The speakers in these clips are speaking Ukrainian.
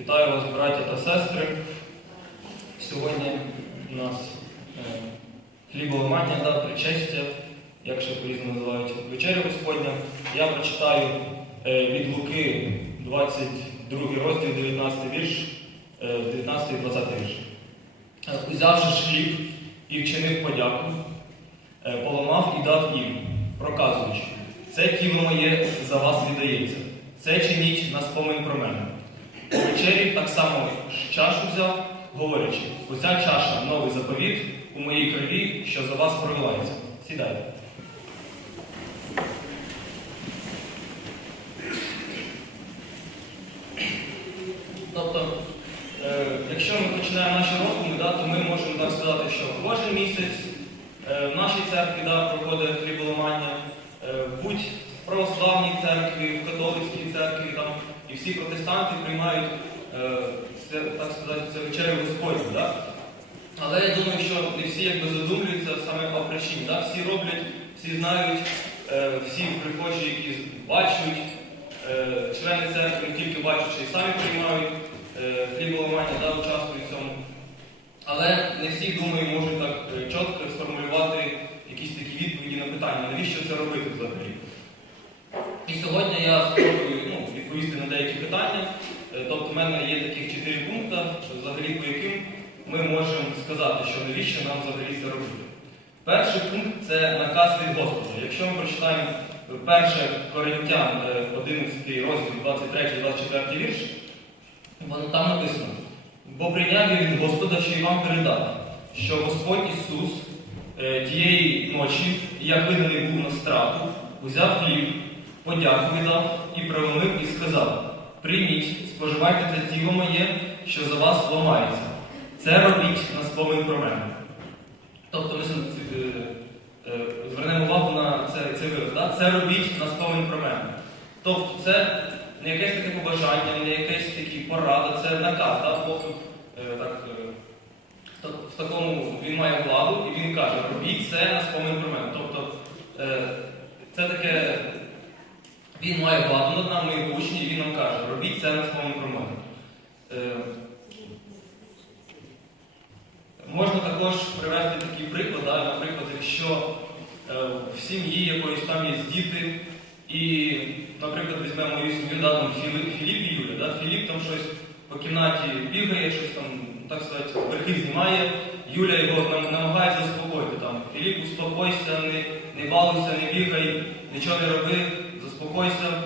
Вітаю вас, браття та сестри. Сьогодні у нас е, хліболамання, да, причастя, як ще по-різному називають вечеря Господня. Я прочитаю е, від Луки 22 розділ, 19 вірш, е, 19 і 20 вірш. Е, Узявши хліб і вчинив подяку, е, поламав і дав їм, проказуючи, це тіло моє за вас віддається, це чиніть на спомин про мене. Вечері так само чашу взяв, говорячи, оця чаша новий заповіт у моїй крові, що за вас проливається. Сідайте. Тобто, е, якщо ми починаємо наші роздуми, да, то ми можемо так сказати, що кожен місяць е, в нашій церкві да, проходить хліболамання, е, будь в православній церкві, в католицькій церкві там, і всі протестанти приймають е, так сказати, це вечерю Господню. Да? Але я думаю, що не всі якби задумуються саме по причині. Да? Всі роблять, всі знають, е, всі прихожі, які бачать, е, члени церкви не тільки бачать, що і самі приймають хліболамання, да, участвують в цьому. Але не всі, думаю, можуть так чітко сформулювати якісь такі відповіді на питання, навіщо це робити взагалі. І сьогодні я відповісти на деякі питання. Е, Тобто, в мене є таких чотири пункти, взагалі по яким ми можемо сказати, що навіщо нам взагалі це робити. Перший пункт це наказ від Господа. Якщо ми прочитаємо перше Коринтян, е, 11 розділ, 23-24 вірш, воно там написано. Бо прийняв від Господа, що й вам передав, що Господь Ісус е, тієї ночі, як виданий був на страту, взяв хліб, подяку віддав і преломив і сказав: Прийміть, споживайте це тіло моє, що за вас ламається. Це робіть на спомин про мене. Тобто ми е, е, звернемо увагу на цей. Да? Це робіть на спомин про мене. Тобто це не якесь таке побажання, не якесь такі порада, це наказ. Е, в такому він має владу і він каже, робіть це на спомин про мене. Тобто це таке, він має владу над нами, ми його учні, і він нам каже, робіть це на спомин про. Е, Можна також привести такий приклад, да? наприклад, якщо е, в сім'ї якоїсь там є діти, і, наприклад, візьмемо мою сім'ю, да, там Філіп, і Юля. Да? Філіп там щось по кімнаті бігає, щось там, так сказати, верхи знімає. Юля його нам, намагається заспокоїти. Там, Філіп, успокойся, не, не балуйся, не бігай, нічого не роби, заспокойся.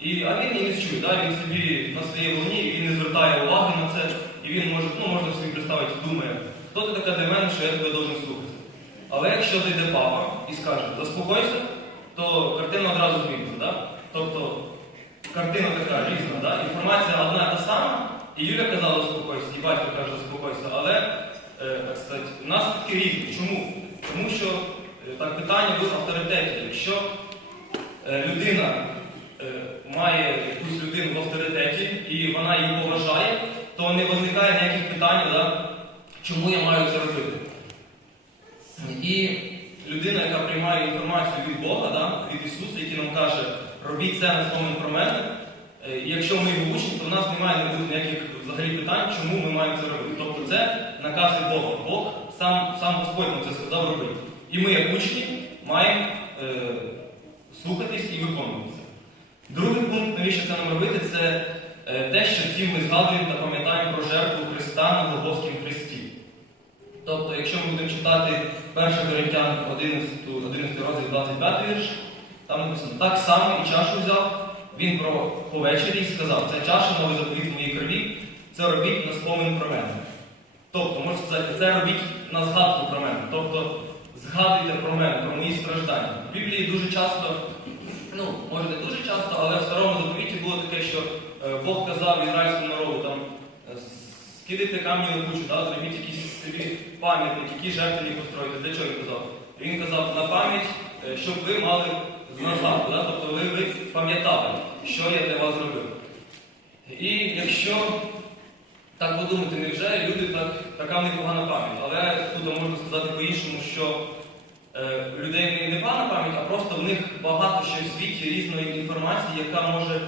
І, а він і не чує, да? він собі на своїй волні, і він не звертає уваги на це, і він може, ну, можна собі представити, думає, хто ти така для мене, що я тебе должен слухати. Але якщо зайде папа і скаже, заспокойся, то картина одразу зміниться. Да? Тобто картина така різна, да? інформація одна та сама, і Юля казала заспокойся, і батько каже заспокойся, але е, так сказати, наслідки різні. Чому? Тому що е, так, питання в авторитеті. Якщо людина е, має якусь людину в авторитеті і вона її поважає, то не виникає ніяких питань, да? чому я маю це робити. І людина, яка приймає інформацію від Бога, да, від Ісуса, який нам каже, робіть це на спомин про мене. е, якщо ми його учні, то в нас немає ніяких взагалі питань, чому ми маємо це робити. Тобто це наказ від Бога. Бог сам, сам Господь нам це сказав робити. І ми, як учні, маємо е, слухатись і виконувати це. Другий пункт, навіщо це нам робити, це е, те, що всі ми згадуємо та пам'ятаємо про жертву Христа на Голгофському хресті. Тобто, якщо ми будемо читати 1 Коринтян 11, 11 розділ 25 вірш, там написано, так само і чашу взяв, він про повечері і сказав, це чаша новий заповіт моєї крові, це робіть на спомин про мене. Тобто, можна сказати, це робіть на згадку про мене. Тобто, згадуйте про мене, про мої страждання. В Біблії дуже часто, ну, може не дуже часто, але в старому заповіті було таке, що е, Бог казав ізраїльському народу там. е, Скидайте камні на кучу, да, зробіть якісь собі пам'ятник, які жертвені построїти. Для чого він казав? Він казав на пам'ять, е, щоб ви мали на да? тобто ви, ви пам'ятали, що я для вас зробив. І якщо так подумати, невже люди так, така в них погана пам'ять. Але тут можна сказати по-іншому, що е, в людей не, не погана пам'ять, а просто в них багато ще в світі різної інформації, яка може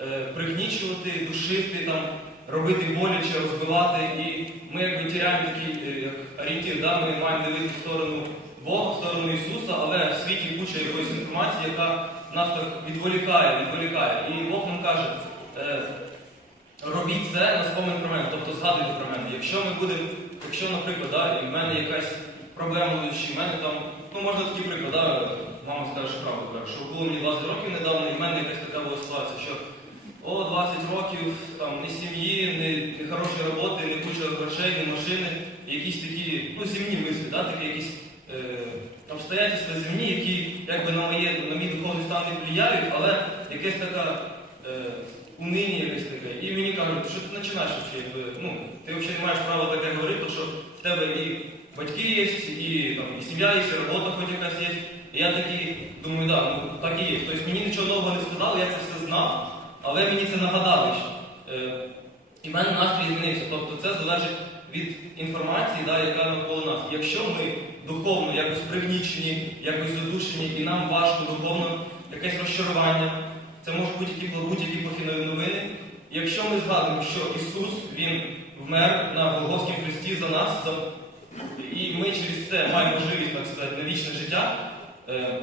е, пригнічувати, душити там, робити боляче, розбивати, і ми якби тіряємо такий е, як орієнтир, да? ми маємо дивитися в сторону Бога, в сторону Ісуса, але в світі куча якоїсь інформації, яка нас так відволікає, відволікає. І Бог нам каже, е, робіть це на спомин про мене, тобто згадуйте про мене. Якщо ми будемо, якщо, наприклад, да, в мене якась проблема в душі, в мене там, ну можна такий приклад, да, мама скаже, що правду каже, що було мені 20 років недавно, і в мене якась така була ситуація, що о, 20 років, там, ні сім'ї, ні, ні хорошої роботи, ні куча грошей, ні машини, якісь такі, ну, земні мислі, да, такі якісь е, обстоятельства земні, які якби на, моє, на мій духовний стан не впливають, але якась така е, унині якесь таке. І мені кажуть, що ти починаєш ну, ти взагалі не маєш права таке говорити, тому що в тебе і батьки є, і, там, і сім'я є, і робота хоч якась є. І я такий думаю, да, ну так і є. Тобто мені нічого нового не сказали, я це все знав, але мені це нагадали. Е, і в мене настрій змінився. Тобто це залежить від інформації, да, яка навколо нас. Якщо ми духовно якось пригнічені, якось задушені, і нам важко духовно якесь розчарування, це можуть бути які будь-які плохі новини. Якщо ми згадуємо, що Ісус Він вмер на Голгофському хресті за нас, за... і ми через це маємо можливість, так сказати, на вічне життя, е,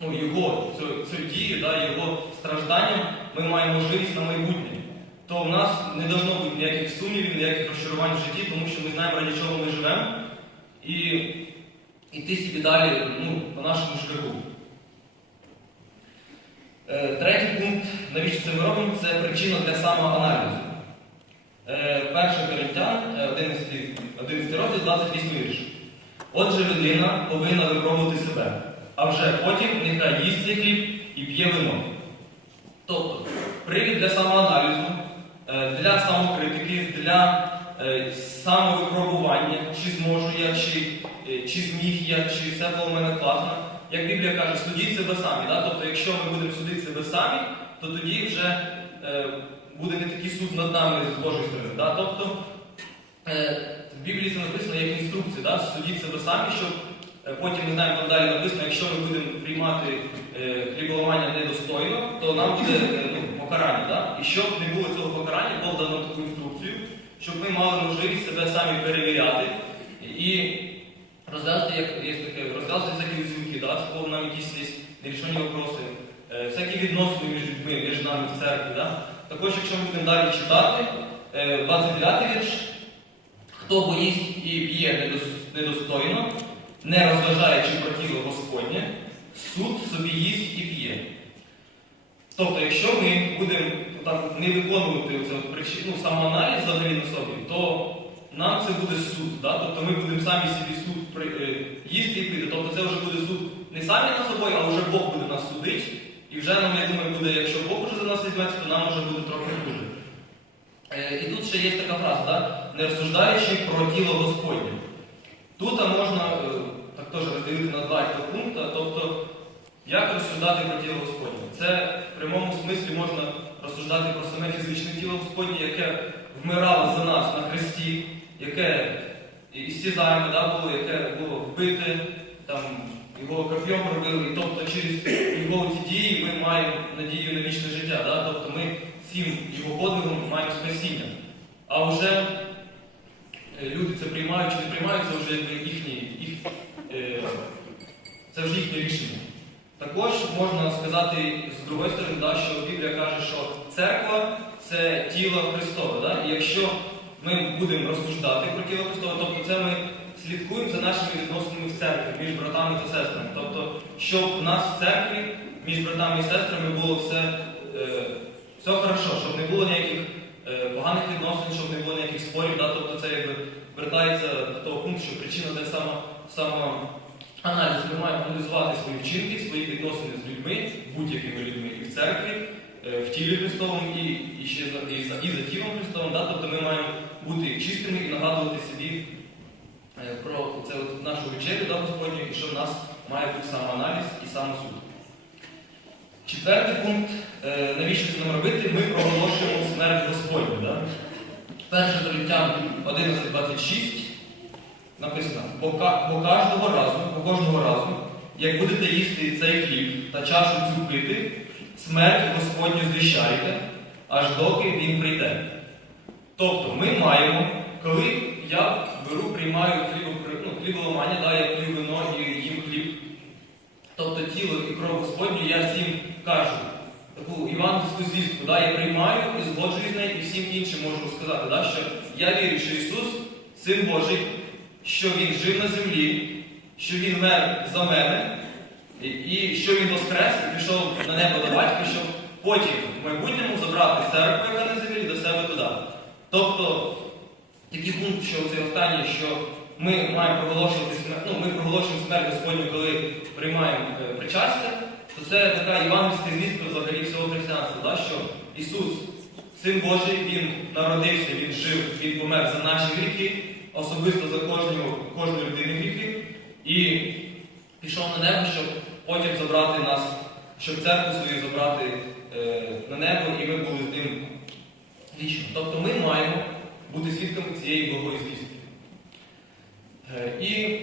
ну, його цю, дію, да, його стражданням, ми маємо можливість на майбутнє. То в нас не должно бути ніяких сумнівів, ніяких розчарувань в житті, тому що ми знаємо, ради чого ми живемо, і йти собі далі ну, по нашому шляху. Е, Третій пункт, навіщо це ми робимо, це причина для самоаналізу. Е, Перше Коринтян, е, 11, 11 розділ, 28 вірш. Отже, людина повинна випробувати себе, а вже потім нехай їсть цей хліб і п'є вино. Тобто, привід для самоаналізу, е, для самокритики, для е, самовипробування, чи зможу я, чи, чи зміг я, чи все було в мене класно. Як Біблія каже, судіть себе самі. Да? Тобто, якщо ми будемо судити себе самі, то тоді вже е, буде не такий суд над нами з Божої сторони. Да? Тобто, е, в Біблії це написано як інструкція, да? судіть себе самі, щоб е, потім ми знаємо, там далі написано, якщо ми будемо приймати е, недостойно, то нам буде е, ну, покарання. Да? І щоб не було цього покарання, Бог дав нам таку інструкцію, щоб ми мали можливість себе самі перевіряти і розв'язати, як є таке, розв'язати всякі да? нам якісь є нерішені вопроси, е, всякі відносини між людьми, між нами в церкві. Да? Також, якщо ми будемо далі читати, е, 29 вірш, хто боїсть і п'є недостойно, не розважаючи про тіло Господнє, суд собі їсть і п'є. Тобто, якщо ми будемо так, не виконувати оце ну, самоаналіз взагалі на собі, то нам це буде суд. Да? Тобто ми будемо самі собі суд при, е, їсти і пити. Тобто це вже буде суд не самі над собою, а вже Бог буде нас судити. І вже нам, я думаю, буде, якщо Бог уже за нас візьметься, то нам вже буде трохи хуже. Е, і тут ще є така фраза, да? не розсуждаючи про тіло Господнє. Тут можна е, так теж розділити на два пункти, тобто, як розсуждати про тіло Господнє. Це в прямому смислі можна розсуждати про саме фізичне тіло Господнє, яке вмирало за нас на хресті, яке істязаємо да, було, яке було вбите, там, його коп'єм робили, і тобто через його ці дії ми маємо надію на вічне життя. Да? Тобто ми цим його подвигом маємо спасіння. А вже е, люди це приймають чи не приймають, це вже їхні, їх, е, це вже їхнє рішення. Також можна сказати з другої сторони, да, що Біблія каже, що церква це тіло Христове. Да? І якщо ми будемо розсуждати про тіло Христове, тобто це ми слідкуємо за нашими відносинами в церкві між братами та сестрами. Тобто, щоб в нас в церкві між братами і сестрами було все, е, все хорошо, щоб не було ніяких е, поганих відносин, щоб не було ніяких спорів. Да? Тобто це якби вертається до того пункту, що причина для само, само аналіз. Ми маємо аналізувати свої вчинки, свої відносини з людьми, будь-якими людьми і в церкві, е, в тілі Христовому і, і ще за, і за, і за тілом Христовим. Да? Тобто ми маємо бути чистими і нагадувати собі е, про це от нашу вечерю да, Господню, і що в нас має бути самоаналіз і самосуд. Четвертий пункт, е, навіщо це нам робити? Ми проголошуємо смерть Господню. Да? 1 Коринтян 11.26 написано, бо, кожного разу, бо кожного разу, як будете їсти цей хліб та чашу цю пити, смерть Господню звіщаєте, аж доки він прийде. Тобто ми маємо, коли я беру, приймаю хлібо, ну, хліболамання, да, я п'ю вино і їм хліб, тобто тіло і кров Господню, я всім кажу таку івангельську звістку, да, я приймаю і згоджуюсь з нею, і всім іншим можу сказати, да, що я вірю, що Ісус Син Божий, що Він жив на землі, що Він мер за мене, і, і що Він воскрес і пішов на небо до батька, щоб потім в майбутньому забрати церкву, яка на землі, до себе туди. Тобто, такий пункт, що цей останній, що ми маємо проголошувати ну, ми проголошуємо смерть Господню, коли приймаємо е, причастя, то це така євангельська звістка взагалі всього християнства, да, що Ісус, Син Божий, Він народився, Він жив, Він помер за наші гріхи, особисто за кожного, кожної людини гріхи, і пішов на небо, щоб потім забрати нас, щоб церкву свою забрати е, на небо, і ми були з ним вічно. Тобто ми маємо бути свідками цієї благої звістки. Е, І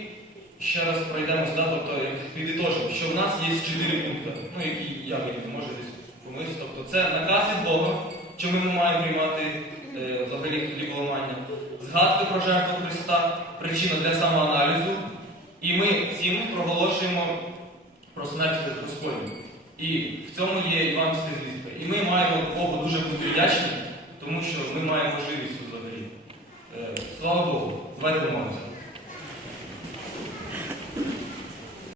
ще раз пройдемо сюди, тобто як що в нас є чотири пункти, ну які я вийду, може десь помилюсь. Тобто це наказ від Бога, чому ми маємо приймати е, взагалі хліболамання, згадка про жертву Христа, причина для самоаналізу, і ми цим проголошуємо про смерть Господню. І в цьому є іванська звістка. І ми маємо Богу дуже бути вдячні, тому що ми маємо можливість взагалі. Е, Слава Богу, давайте помолимося.